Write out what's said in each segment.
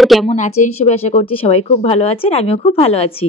আর কেমন আছেন সবাই? আশা করছি সবাই খুব ভালো আছেন, আমিও খুব ভালো আছি।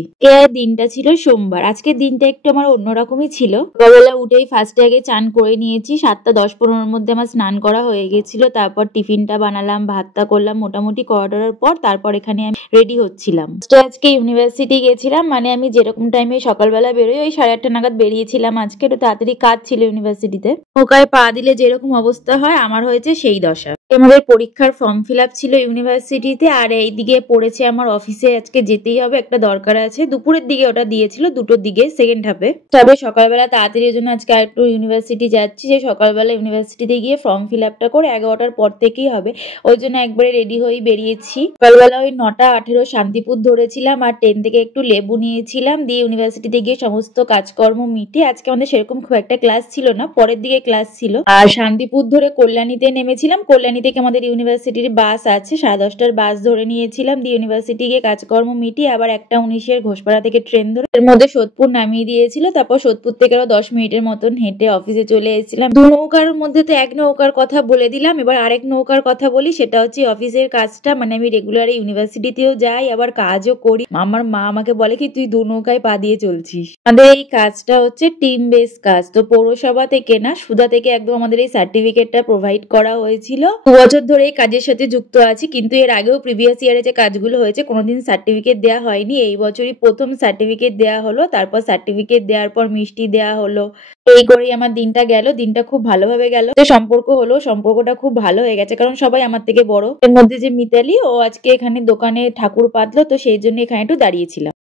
দিনটা ছিল সোমবার। আজকের দিনটা একটু আমার অন্যরকমই ছিল। সকালবেলা উঠেই ফার্স্টে আগে চান করে নিয়েছি। 7:10-15 মধ্যে আমার স্নান করা হয়ে গেছিল। তারপর টিফিনটা বানালাম, ভাতটা করলাম মোটামুটি করার পর তারপর এখানে আমি রেডি হচ্ছিলাম। আজকে ইউনিভার্সিটি গেছিলাম, মানে আমি যেরকম টাইমে সকালবেলা বেরোই ওই 8:30 নাগাদ বেরিয়েছিলাম। আজকে একটু তাড়াতাড়ি কাজ ছিল ইউনিভার্সিটিতে। নৌকায় পা দিলে যেরকম অবস্থা হয় আমার হয়েছে সেই দশা। আমাদের পরীক্ষার ফর্ম ফিল আপ ছিল ইউনিভার্সিটিতে, আর এইদিকে পড়েছে আমার অফিসে আজকে যেতেই হবে, একটা দরকার আছে। দুপুরের দিকে ওটা দিয়েছিল, 2টোর দিকে সেকেন্ড হাফে। তবে সকালবেলা তাড়াতাড়ির জন্য আজকে একটু ইউনিভার্সিটি যাচ্ছি, যে সকালবেলা ইউনিভার্সিটিতে গিয়ে ফর্ম ফিল আপটা করে 11টার পর থেকেই হবে, ওই জন্য একবারে রেডি হয়ে বেরিয়েছি। সকালবেলা ওই 9:18 শান্তিপুর ধরেছিলাম আর ট্রেন থেকে একটু লেবু নিয়েছিলাম, দিয়ে ইউনিভার্সিটিতে গিয়ে সমস্ত কাজকর্ম মিটে আজকে আমাদের সেরকম খুব একটা ক্লাস ছিল না, পরের দিকে ক্লাস ছিল। আর শান্তিপুর ধরে কল্যাণীতে নেমেছিলাম। কল্যাণী থেকে আমাদের ইউনিভার্সিটির বাস আছে, 10:30টার বাস ধরে নিয়েছিলাম, দিয়ে ইউনিভার্সিটি গিয়ে কাজকর্ম মিটিয়ে আবার 1:19 ঘোষপাড়া থেকে ট্রেন ধরে এর মধ্যে সোদপুর নামিয়ে দিয়েছিল। তারপর সোদপুর থেকে আরো 10 মিনিটের মতন হেঁটে অফিসে চলে এসেছিলাম। 2 নৌকার মধ্যে তো 1 নৌকার কথা বলে দিলাম, এবার আরেক নৌকার কথা বলি। সেটা হচ্ছে অফিসের কাজটা, মানে আমি রেগুলার ইউনিভার্সিটিতেও যাই আবার কাজও করি। আমার মা আমাকে বলে কি তুই 2 নৌকায় পা দিয়ে চলছিস। আমাদের এই কাজটা হচ্ছে টিম বেস কাজ, তো পৌরসভা থেকে না সুধা থেকে একদম আমাদের এই সার্টিফিকেটটা প্রোভাইড করা হয়েছিল। 2 বছর ধরে এই কাজের সাথে যুক্ত আছি, কিন্তু এর আগেও প্রিভিয়াস ইয়ারে যে কাজগুলো হয়েছে কোনোদিন সার্টিফিকেট দেওয়া হয়নি। এই বছরই প্রথম সার্টিফিকেট দেওয়া হলো, তারপর সার্টিফিকেট দেওয়ার পর মিষ্টি দেওয়া হলো। এই করেই আমার দিনটা গেল। দিনটা খুব ভালোভাবে গেল। সম্পর্ক হলো, সম্পর্কটা খুব ভালো হয়ে গেছে, কারণ সবাই আমার থেকে বড়। এর মধ্যে যে মিতালি, ও আজকে এখানে দোকানে ঠাকুর পাতলো, তো সেই জন্য এখানে একটু দাঁড়িয়েছিলাম।